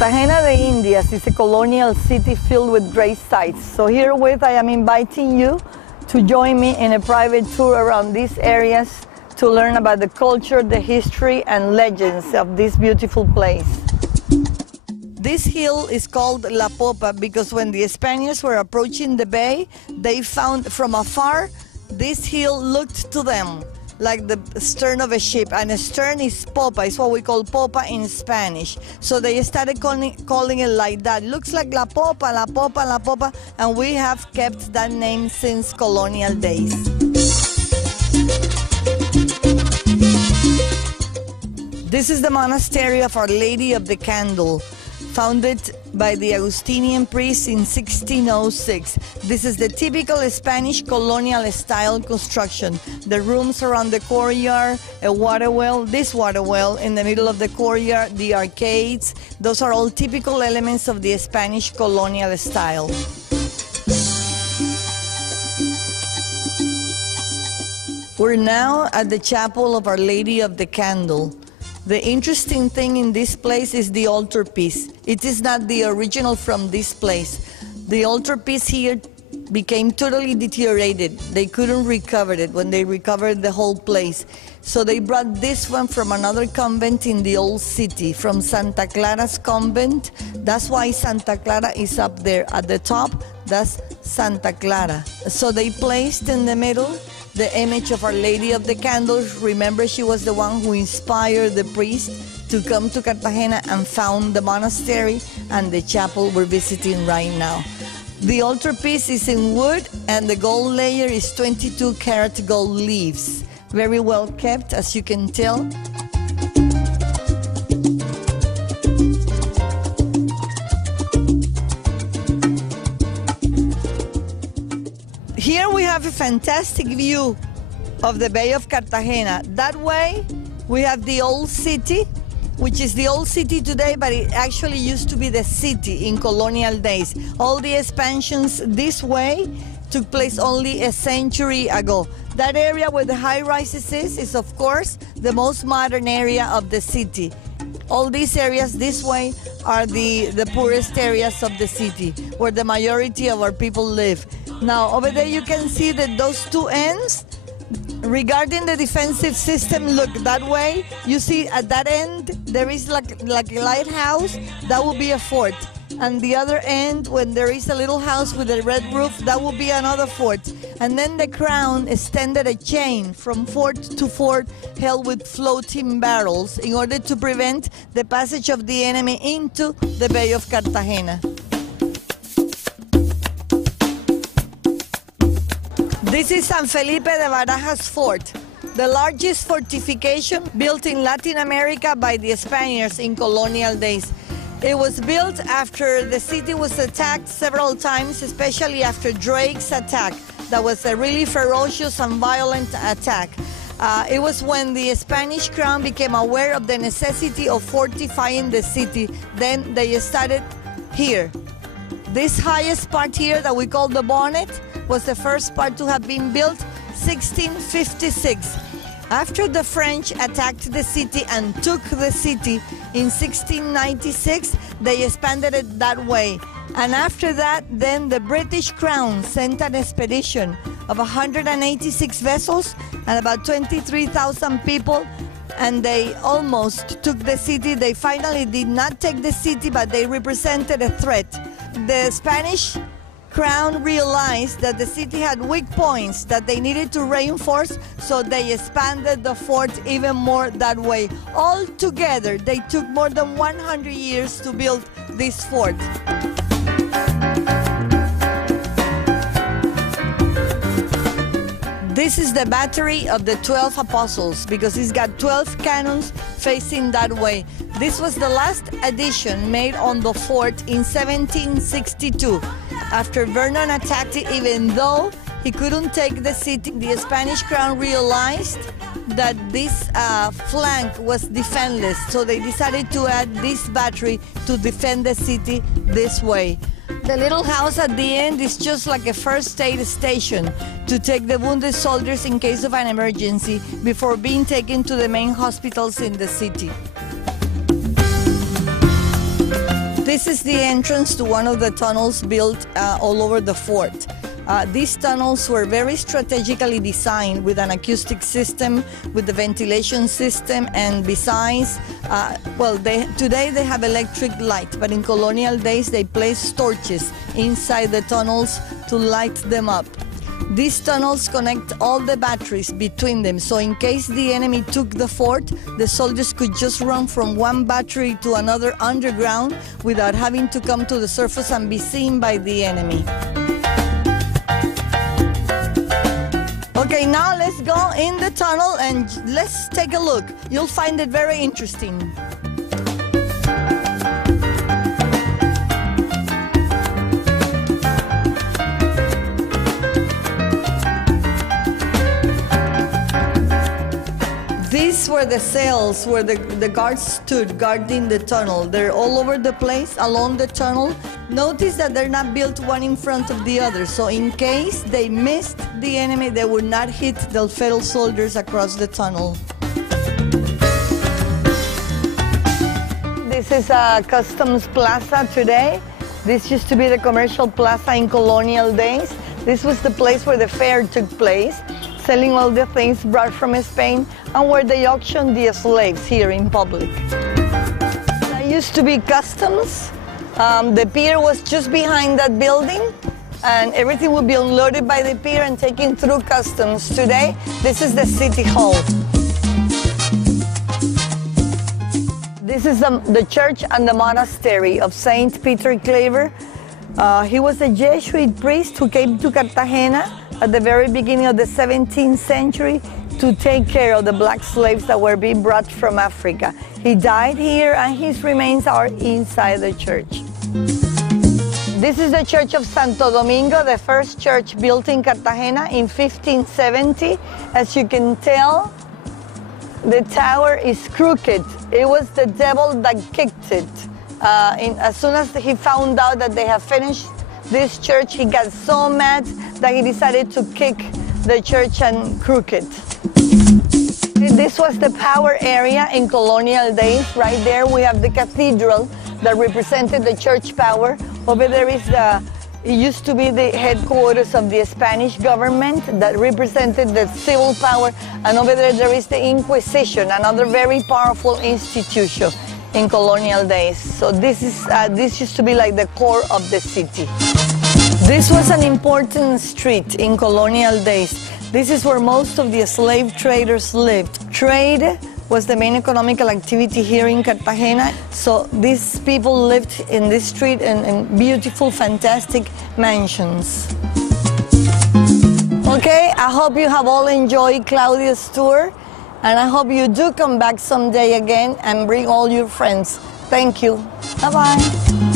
Cartagena de Indias is a colonial city filled with great sights. So herewith I am inviting you to join me in a private tour around these areas to learn about the culture, the history, and legends of this beautiful place. This hill is called La Popa because when the Spaniards were approaching the bay, they found from afar this hill looked to them like the stern of a ship, and a stern is popa, is what we call popa in Spanish. So they started calling it like that. Looks like La Popa, La Popa, La Popa, and we have kept that name since colonial days. This is the monastery of Our Lady of the Candle, founded by the Augustinian priests in 1606. This is the typical Spanish colonial style construction. The rooms around the courtyard, a water well, this water well in the middle of the courtyard, the arcades, those are all typical elements of the Spanish colonial style. We're now at the chapel of Our Lady of the Candle. The interesting thing in this place is the altarpiece. It is not the original from this place. The altarpiece here became totally deteriorated. They couldn't recover it when they recovered the whole place. So they brought this one from another convent in the old city, from Santa Clara's convent. That's why Santa Clara is up there at the top. That's Santa Clara. So they placed in the middle the image of Our Lady of the Candles. Remember, she was the one who inspired the priest to come to Cartagena and found the monastery and the chapel we're visiting right now. The altarpiece is in wood and the gold layer is 22 karat gold leaves. Very well kept, as you can tell. Here we have a fantastic view of the Bay of Cartagena. That way we have the old city, which is the old city today, but it actually used to be the city in colonial days. All the expansions this way took place only a century ago. That area where the high rises is of course the most modern area of the city. All these areas this way are the poorest areas of the city, where the majority of our people live. Now, over there you can see that those two ends, regarding the defensive system, look that way. You see at that end, there is like a lighthouse, that will be a fort. And the other end, when there is a little house with a red roof, that will be another fort. And then the crown extended a chain from fort to fort held with floating barrels in order to prevent the passage of the enemy into the Bay of Cartagena. This is San Felipe de Barajas Fort, the largest fortification built in Latin America by the Spaniards in colonial days. It was built after the city was attacked several times, especially after Drake's attack. That was a really ferocious and violent attack. It was when the Spanish crown became aware of the necessity of fortifying the city, then they started here. This highest part here that we call the bonnet was the first part to have been built 1656. After the French attacked the city and took the city in 1696, they expanded it that way. And after that, then the British Crown sent an expedition of 186 vessels and about 23,000 people, and they almost took the city. They finally did not take the city, but they represented a threat. The Spanish Crown realized that the city had weak points that they needed to reinforce, so they expanded the fort even more that way. All together, they took more than 100 years to build this fort. This is the battery of the 12 apostles because it's got 12 cannons facing that way. This was the last addition made on the fort in 1762. After Vernon attacked it, even though he couldn't take the city, the Spanish crown realized that this flank was defenseless, so they decided to add this battery to defend the city this way. The little house at the end is just like a first aid station to take the wounded soldiers in case of an emergency before being taken to the main hospitals in the city. This is the entrance to one of the tunnels built all over the fort. These tunnels were very strategically designed with an acoustic system, with the ventilation system, and besides, today they have electric light, but in colonial days they placed torches inside the tunnels to light them up. These tunnels connect all the batteries between them, so in case the enemy took the fort, the soldiers could just run from one battery to another underground without having to come to the surface and be seen by the enemy. Okay, now let's go in the tunnel and let's take a look. You'll find it very interesting. These were the cells where the guards stood guarding the tunnel. They're all over the place along the tunnel. Notice that they're not built one in front of the other, so in case they missed the enemy, they would not hit the federal soldiers across the tunnel. This is a customs plaza today. This used to be the commercial plaza in colonial days. This was the place where the fair took place, selling all the things brought from Spain and where they auctioned the slaves here in public. There used to be customs. The pier was just behind that building, and everything would be unloaded by the pier and taken through customs. Today, this is the city hall. This is the church and the monastery of Saint Peter Claver. He was a Jesuit priest who came to Cartagena at the very beginning of the 17th century to take care of the black slaves that were being brought from Africa. He died here and his remains are inside the church. This is the Church of Santo Domingo, the first church built in Cartagena in 1570. As you can tell, the tower is crooked. It was the devil that kicked it. As soon as he found out that they have finished this church, he got so mad that he decided to kick the church and crook it. This was the power area in colonial days. Right there we have the cathedral that represented the church power. Over there is it used to be the headquarters of the Spanish government that represented the civil power. And over there is the Inquisition, another very powerful institution in colonial days. So this used to be like the core of the city. This was an important street in colonial days. This is where most of the slave traders lived. Trade was the main economical activity here in Cartagena. So these people lived in this street in beautiful, fantastic mansions. Okay, I hope you have all enjoyed Claudia's tour, and I hope you do come back someday again and bring all your friends. Thank you. Bye-bye.